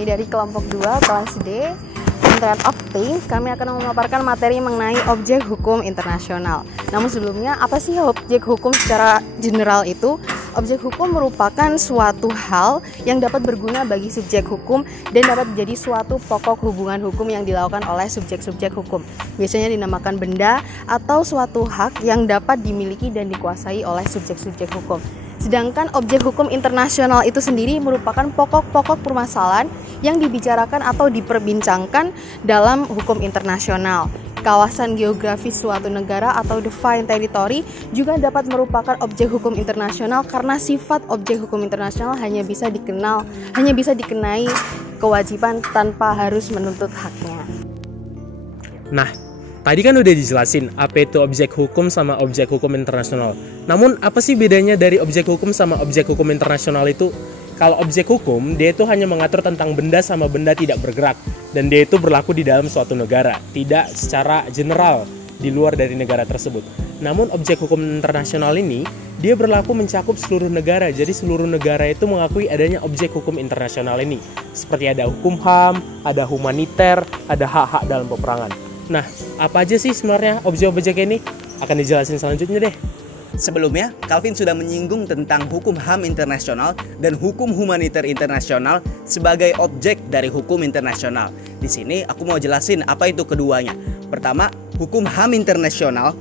kami dari kelompok 2 kelas D Internet of Things. Kami akan memaparkan materi mengenai objek hukum internasional. Namun sebelumnya, apa sih objek hukum secara general itu? Objek hukum merupakan suatu hal yang dapat berguna bagi subjek hukum dan dapat menjadi suatu pokok hubungan hukum yang dilakukan oleh subjek-subjek hukum. Biasanya dinamakan benda atau suatu hak yang dapat dimiliki dan dikuasai oleh subjek-subjek hukum. Sedangkan objek hukum internasional itu sendiri merupakan pokok-pokok permasalahan yang dibicarakan atau diperbincangkan dalam hukum internasional. Kawasan geografis suatu negara atau defined territory juga dapat merupakan objek hukum internasional karena sifat objek hukum internasional hanya bisa dikenai kewajiban tanpa harus menuntut haknya. Nah, tadi kan udah dijelasin apa itu objek hukum sama objek hukum internasional. Namun apa sih bedanya dari objek hukum sama objek hukum internasional itu? Kalau objek hukum, dia itu hanya mengatur tentang benda sama benda tidak bergerak. Dan dia itu berlaku di dalam suatu negara, tidak secara general di luar dari negara tersebut. Namun objek hukum internasional ini, dia berlaku mencakup seluruh negara. Jadi seluruh negara itu mengakui adanya objek hukum internasional ini. Seperti ada hukum HAM, ada humaniter, ada hak-hak dalam peperangan. Nah, apa aja sih sebenarnya objek-objek ini? Akan dijelasin selanjutnya deh. Sebelumnya, Calvin sudah menyinggung tentang hukum HAM internasional dan hukum humaniter internasional sebagai objek dari hukum internasional. Di sini aku mau jelasin apa itu keduanya. Pertama, hukum HAM internasional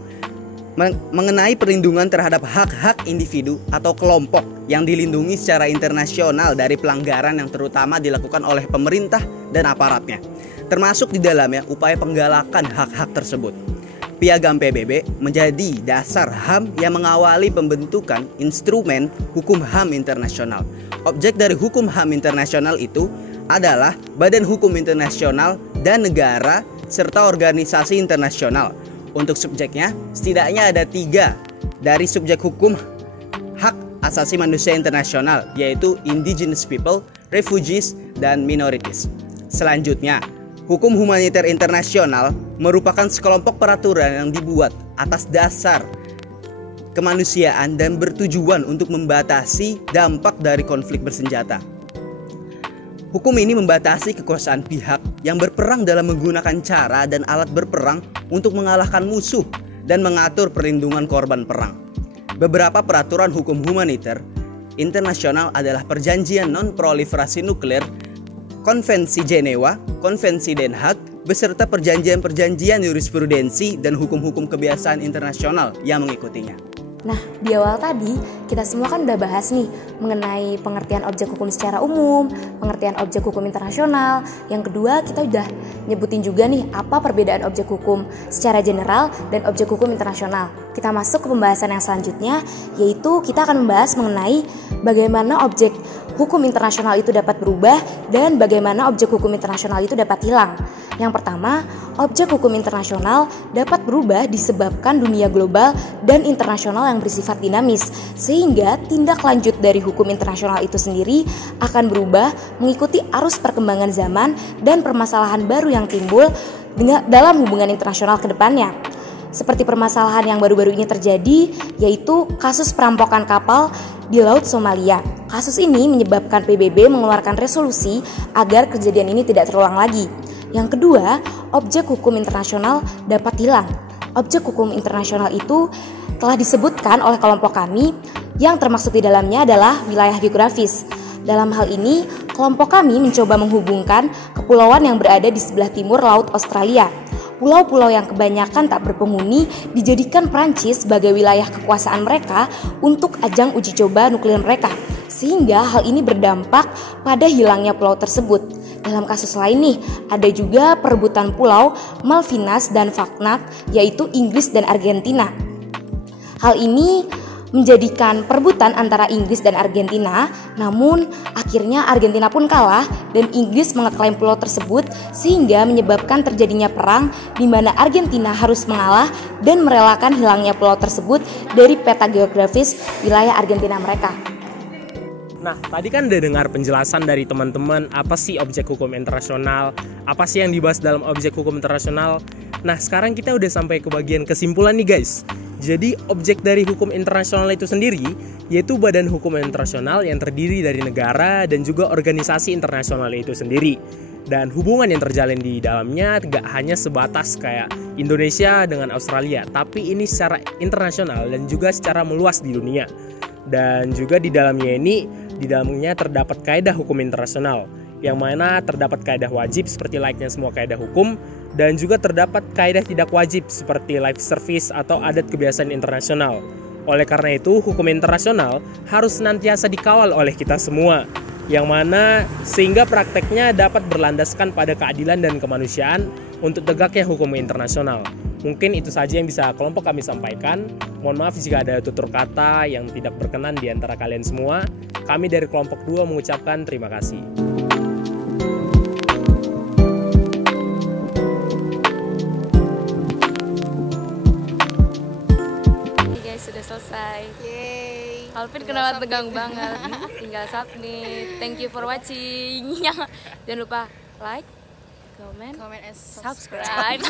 mengenai perlindungan terhadap hak-hak individu atau kelompok yang dilindungi secara internasional dari pelanggaran yang terutama dilakukan oleh pemerintah dan aparatnya. Termasuk di dalamnya upaya penggalakan hak-hak tersebut. Piagam PBB menjadi dasar HAM yang mengawali pembentukan instrumen hukum HAM internasional. Objek dari hukum HAM internasional itu adalah badan hukum internasional dan negara serta organisasi internasional. Untuk subjeknya, setidaknya ada 3 dari subjek hukum hak asasi manusia internasional, yaitu indigenous people, refugees, dan minorities. Selanjutnya, hukum humaniter internasional merupakan sekelompok peraturan yang dibuat atas dasar kemanusiaan dan bertujuan untuk membatasi dampak dari konflik bersenjata. Hukum ini membatasi kekuasaan pihak yang berperang dalam menggunakan cara dan alat berperang untuk mengalahkan musuh dan mengatur perlindungan korban perang. Beberapa peraturan hukum humaniter internasional adalah Perjanjian Non-Proliferasi Nuklir, Konvensi Jenewa, Konvensi Den Haag, beserta perjanjian-perjanjian jurisprudensi dan hukum-hukum kebiasaan internasional yang mengikutinya. Nah, di awal tadi kita semua kan udah bahas nih mengenai pengertian objek hukum secara umum, pengertian objek hukum internasional. Yang kedua, kita udah nyebutin juga nih apa perbedaan objek hukum secara general dan objek hukum internasional. Kita masuk ke pembahasan yang selanjutnya, yaitu kita akan membahas mengenai bagaimana objek hukum internasional itu dapat berubah dan bagaimana objek hukum internasional itu dapat hilang. Yang pertama, objek hukum internasional dapat berubah disebabkan dunia global dan internasional yang bersifat dinamis, sehingga tindak lanjut dari hukum internasional itu sendiri akan berubah mengikuti arus perkembangan zaman dan permasalahan baru yang timbul dalam hubungan internasional ke depannya. Seperti permasalahan yang baru-baru ini terjadi, yaitu kasus perampokan kapal di Laut Somalia. Kasus ini menyebabkan PBB mengeluarkan resolusi agar kejadian ini tidak terulang lagi. Yang kedua, objek hukum internasional dapat hilang. Objek hukum internasional itu telah disebutkan oleh kelompok kami yang termasuk di dalamnya adalah wilayah geografis. Dalam hal ini, kelompok kami mencoba menghubungkan kepulauan yang berada di sebelah timur Laut Australia. Pulau-pulau yang kebanyakan tak berpenghuni dijadikan Prancis sebagai wilayah kekuasaan mereka untuk ajang uji coba nuklir mereka, sehingga hal ini berdampak pada hilangnya pulau tersebut. Dalam kasus lain nih, ada juga perebutan pulau Malvinas dan Falkland, yaitu Inggris dan Argentina. Hal ini menjadikan perebutan antara Inggris dan Argentina, namun akhirnya Argentina pun kalah dan Inggris mengeklaim pulau tersebut sehingga menyebabkan terjadinya perang di mana Argentina harus mengalah dan merelakan hilangnya pulau tersebut dari peta geografis wilayah Argentina mereka. Nah, tadi kan udah dengar penjelasan dari teman-teman apa sih objek hukum internasional, apa sih yang dibahas dalam objek hukum internasional. Nah, sekarang kita udah sampai ke bagian kesimpulan nih guys. Jadi objek dari hukum internasional itu sendiri yaitu badan hukum internasional yang terdiri dari negara dan juga organisasi internasional itu sendiri. Dan hubungan yang terjalin di dalamnya tidak hanya sebatas kayak Indonesia dengan Australia, tapi ini secara internasional dan juga secara meluas di dunia. Dan juga di dalamnya terdapat kaidah hukum internasional, yang mana terdapat kaidah wajib seperti layaknya semua kaidah hukum, dan juga terdapat kaidah tidak wajib seperti life service atau adat kebiasaan internasional. Oleh karena itu, hukum internasional harus senantiasa dikawal oleh kita semua, yang mana sehingga prakteknya dapat berlandaskan pada keadilan dan kemanusiaan untuk tegaknya hukum internasional. Mungkin itu saja yang bisa kelompok kami sampaikan. Mohon maaf jika ada tutur kata yang tidak berkenan di antara kalian semua. Kami dari kelompok 2 mengucapkan terima kasih. Oke guys, sudah selesai. Yeay. Alvin kenapa tegang banget? Tinggal submit. Thank you for watching. Jangan lupa like, comment, Comment and subscribe.